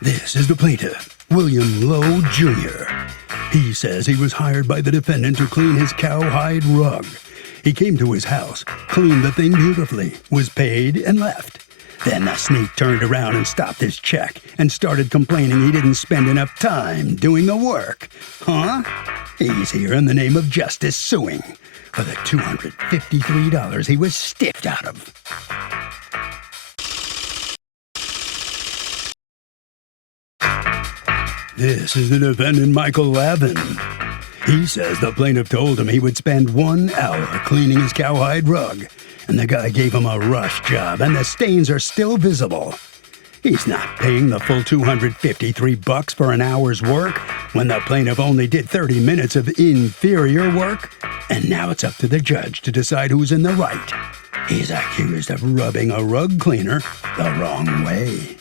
This is the plaintiff, William Lowe, Jr. He says he was hired by the defendant to clean his cowhide rug. He came to his house, cleaned the thing beautifully, was paid, and left. Then the sneak turned around and stopped his check and started complaining he didn't spend enough time doing the work. Huh? He's here in the name of justice suing for the $253 he was stiffed out of. This is the defendant, Michael Lavin. He says the plaintiff told him he would spend 1 hour cleaning his cowhide rug, and the guy gave him a rush job, and the stains are still visible. He's not paying the full $253 for an hour's work when the plaintiff only did 30 minutes of inferior work, and now it's up to the judge to decide who's in the right. He's accused of rubbing a rug cleaner the wrong way.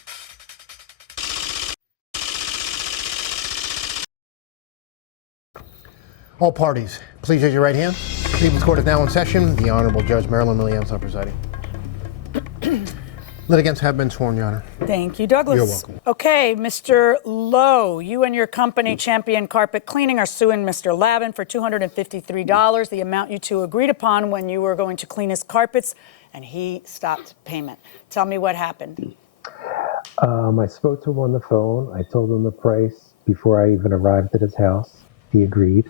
All parties, please raise your right hand. The court is now in session. The Honorable Judge Marilyn Williamson presiding. Litigants have been sworn, Your Honor. Thank you, Douglas. You're welcome. Okay, Mr. Lowe, you and your company, Champion Carpet Cleaning, are suing Mr. Lavin for $253, the amount you two agreed upon when you were going to clean his carpets, and he stopped payment. Tell me what happened. I spoke to him on the phone. I told him the price before I even arrived at his house. He agreed.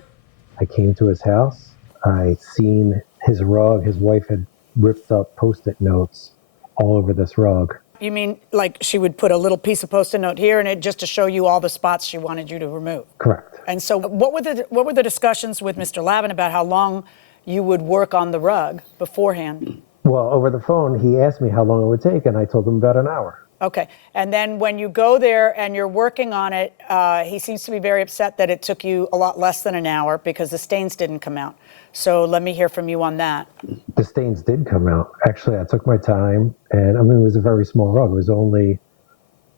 I came to his house. I seen his rug. His wife had ripped up Post-it notes all over this rug. You mean like she would put a little piece of Post-it note here and it just to show you all the spots she wanted you to remove? Correct. And so what were the discussions with Mr. Lavin about how long you would work on the rug beforehand? Well, over the phone, he asked me how long it would take, and I told him about an hour. Okay. And then when you go there and you're working on it, he seems to be very upset that it took you a lot less than an hour because the stains didn't come out. So let me hear from you on that. The stains did come out. Actually, I took my time, and I mean, it was a very small rug. It was only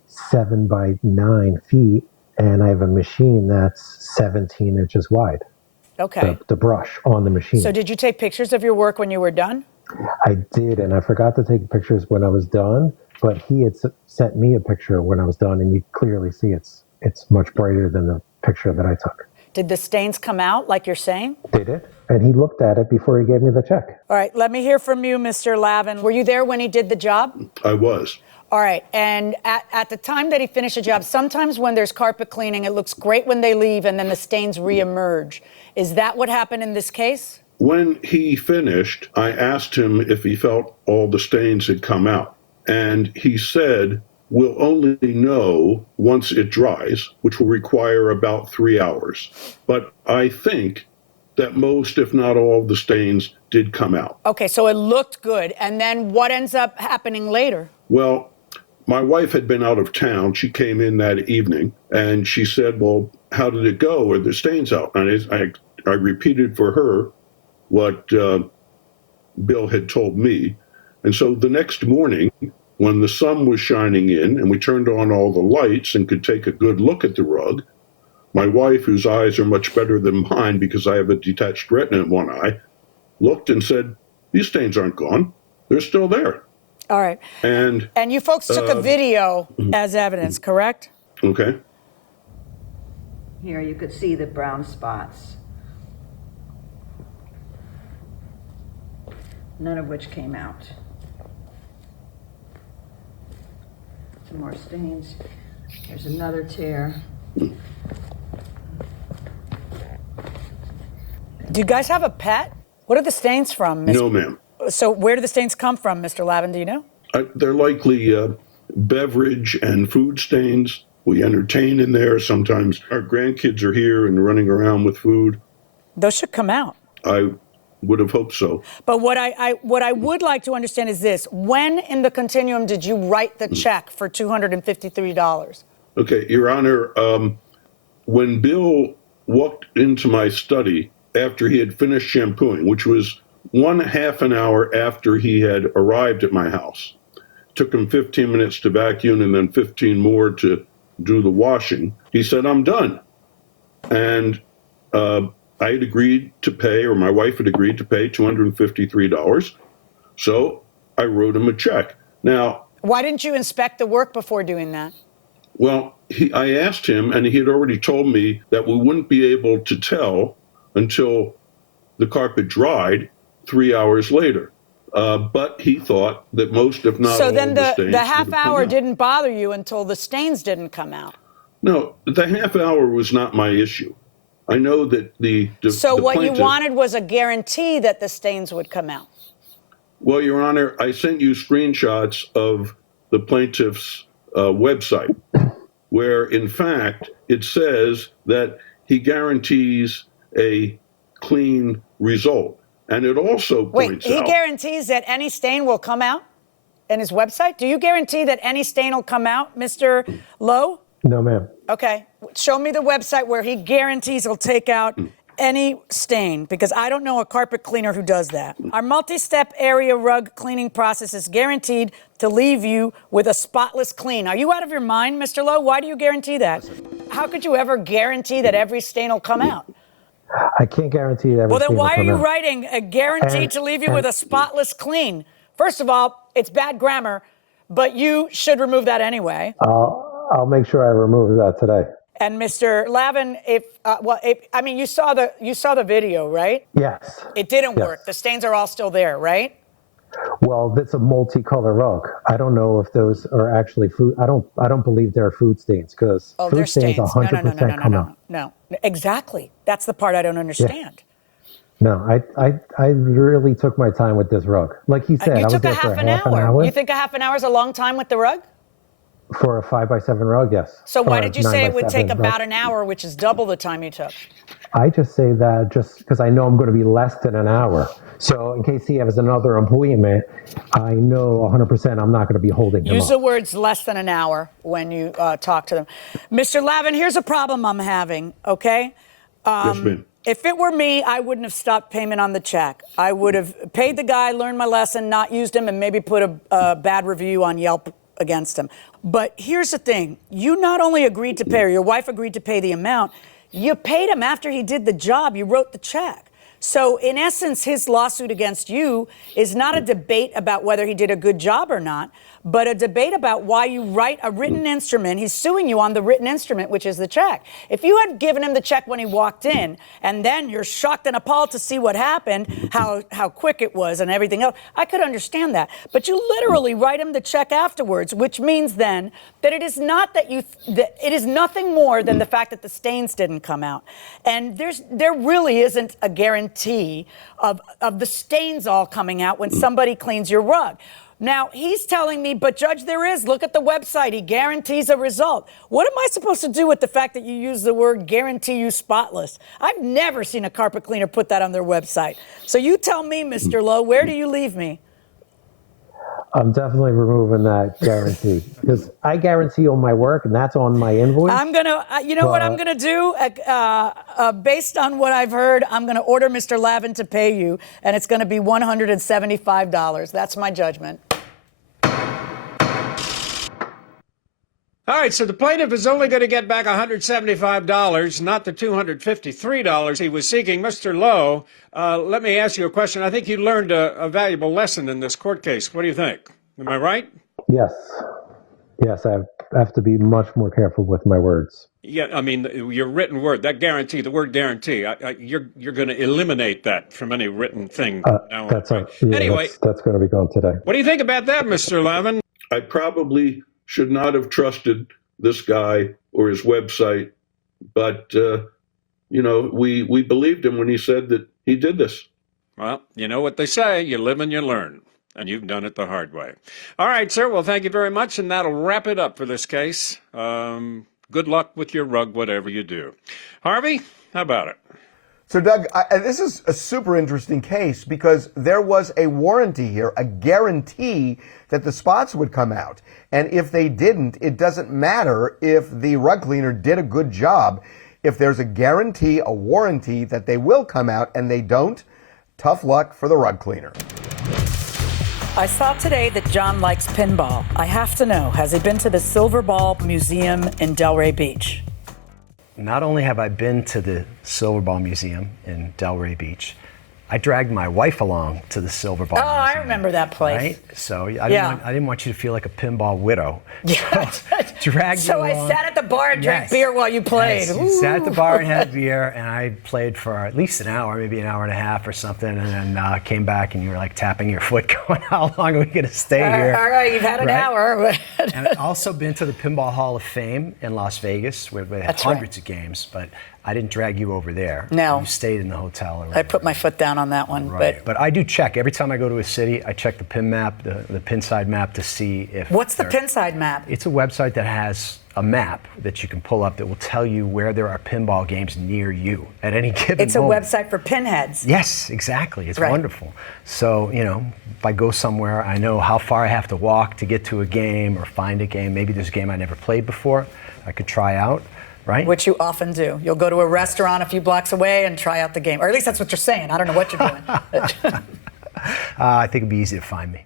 7 by 9 feet, and I have a machine that's 17 inches wide. Okay. The brush on the machine. So did you take pictures of your work when you were done? I did, and I forgot to take pictures when I was done, but he had sent me a picture when I was done, and you clearly see it's much brighter than the picture that I took. Did the stains come out like you're saying? They did, and he looked at it before he gave me the check. All right, let me hear from you, Mr. Lavin. Were you there when he did the job? I was. All right, and at the time that he finished the job, sometimes when there's carpet cleaning, it looks great when they leave and then the stains reemerge. Is that what happened in this case? When he finished, I asked him if he felt all the stains had come out. And he said, we'll only know once it dries, which will require about 3 hours. But I think that most, if not all, of the stains did come out. Okay, so it looked good. And then what ends up happening later? Well, my wife had been out of town. She came in that evening and she said, well, how did it go? Were the stains out? And I repeated for her what Bill had told me. And so the next morning, when the sun was shining in and we turned on all the lights and could take a good look at the rug, my wife, whose eyes are much better than mine because I have a detached retina in one eye, looked and said, these stains aren't gone. They're still there. All right. And you folks took a video as evidence, correct? Okay. Here you could see the brown spots, none of which came out. Some more stains. Here's another tear. Do you guys have a pet? What are the stains from, Mr.? No, ma'am. So where do the stains come from, Mr. Lavin? Do you know? They're likely beverage and food stains. We entertain in there. Sometimes our grandkids are here and running around with food. Those should come out. I would have hoped so. But what I would like to understand is this. When in the continuum did you write the check for $253? Okay, Your Honor, when Bill walked into my study after he had finished shampooing, which was 1/2 an hour after he had arrived at my house, took him 15 minutes to vacuum and then 15 more to do the washing, he said, I'm done. And I had agreed to pay, or my wife had agreed to pay $253. So I wrote him a check. Now, why didn't you inspect the work before doing that? Well, I asked him, and he had already told me that we wouldn't be able to tell until the carpet dried 3 hours later. But he thought that most, if not all, So then the stains the half would have come hour out. didn't bother you until the stains didn't come out. No, the half hour was not my issue. I know that So the what plaintiff, you wanted was a guarantee that the stains would come out. Well, Your Honor, I sent you screenshots of the plaintiff's website, where in fact it says that he guarantees a clean result. And it also points Wait, he out. guarantees that any stain will come out in his website? Do you guarantee that any stain will come out, Mr. Lowe? No, ma'am. Okay. Show me the website where he guarantees he'll take out any stain, because I don't know a carpet cleaner who does that. Our multi-step area rug cleaning process is guaranteed to leave you with a spotless clean. Are you out of your mind, Mr. Lowe? Why do you guarantee that? How could you ever guarantee that every stain will come out? I can't guarantee that. Well, then why are you writing a guarantee to leave you with a spotless clean? First of all, it's bad grammar, but you should remove that anyway. I'll make sure I remove that today. And Mr. Lavin, you saw the video, right? Yes. It didn't Yes. work. The stains are all still there, right? Well, it's a multicolor rug. I don't know if those are actually food. I don't believe they're food stains, because They're food stains stains. 100% come out. No. Exactly. That's the part I don't understand. No, I really took my time with this rug. Like he said, I You was took there a for half an half an hour. hour. You think a half an hour is a long time with the rug? For a 5x7 rug, yes. So why Or did you say it would 9x7 take rug. about an hour, which is double the time you took? I just say that just because I know I'm going to be less than an hour. So in case he has another appointment, I know 100% I'm not going to be holding him Use up. the words less than an hour when you talk to them. Mr. Lavin, here's a problem I'm having, okay? Yes, ma'am. If it were me, I wouldn't have stopped payment on the check. I would have paid the guy, learned my lesson, not used him, and maybe put a bad review on Yelp against him. But here's the thing. You not only agreed to pay, or your wife agreed to pay the amount, you paid him after he did the job. You wrote the check. So in essence, his lawsuit against you is not a debate about whether he did a good job or not, but a debate about why you write a written instrument. He's suing you on the written instrument, which is the check. If you had given him the check when he walked in, and then you're shocked and appalled to see what happened, how quick it was and everything else, I could understand that. But you literally write him the check afterwards, which means then that it is not that it is nothing more than the fact that the stains didn't come out. And there really isn't a guarantee of the stains all coming out when somebody cleans your rug. Now, he's telling me, but Judge, there is. Look at the website. He guarantees a result. What am I supposed to do with the fact that you use the word guarantee you spotless? I've never seen a carpet cleaner put that on their website. So you tell me, Mr. Lowe, where do you leave me? I'm definitely removing that guarantee, because I guarantee all my work, and that's on my invoice. I'm going to, what I'm going to do, based on what I've heard, I'm going to order Mr. Lavin to pay you, and it's going to be $175. That's my judgment. All right, so the plaintiff is only going to get back $175, not the $253 he was seeking. Mr. Lowe, let me ask you a question. I think you learned a valuable lesson in this court case. What do you think? Am I right? Yes. Yes, I have to be much more careful with my words. Yeah, I mean, your written word, that guarantee, the word guarantee, you're going to eliminate that from any written thing now on. That's Right? anyway, that's going to be gone today. What do you think about that, Mr. Lavin? I probably should not have trusted this guy or his website, but we believed him when he said that he did this. Well, you know what they say, you live and you learn, and you've done it the hard way. All right, sir, well, thank you very much, and that'll wrap it up for this case. Good luck with your rug, whatever you do. Harvey, how about it? So, Doug, this is a super interesting case because there was a warranty here, a guarantee that the spots would come out. And if they didn't, it doesn't matter if the rug cleaner did a good job. If there's a guarantee, a warranty that they will come out and they don't, tough luck for the rug cleaner. I saw today that John likes pinball. I have to know, has he been to the Silver Ball Museum in Delray Beach? Not only have I been to the Silver Ball Museum in Delray Beach, I dragged my wife along to the Silver Ball. Oh, I remember that place. Right? So I didn't want you to feel like a pinball widow. Yeah. So, dragged you I along. sat at the bar and drank Yes. beer while you played. Yes, you sat at the bar and had beer, and I played for at least an hour, maybe an hour and a half or something, and then came back and you were like tapping your foot going, how long are we going to stay here? All right, you've had an hour. And I've also been to the Pinball Hall of Fame in Las Vegas, where they have That's right. hundreds of games, but I didn't drag you over there. No. You stayed in the hotel. Or I put my foot down on that one. right. But I do check. Every time I go to a city, I check the pin map, the pinside map, to see if... What's the pinside map? It's a website that has a map that you can pull up that will tell you where there are pinball games near you at any given It's a moment. website for pinheads. Yes, exactly. It's Right. wonderful. So, if I go somewhere, I know how far I have to walk to get to a game or find a game. Maybe there's a game I never played before I could try out, right? Which you often do. You'll go to a restaurant a few blocks away and try out the game. Or at least that's what you're saying. I don't know what you're doing. I think it'd be easy to find me.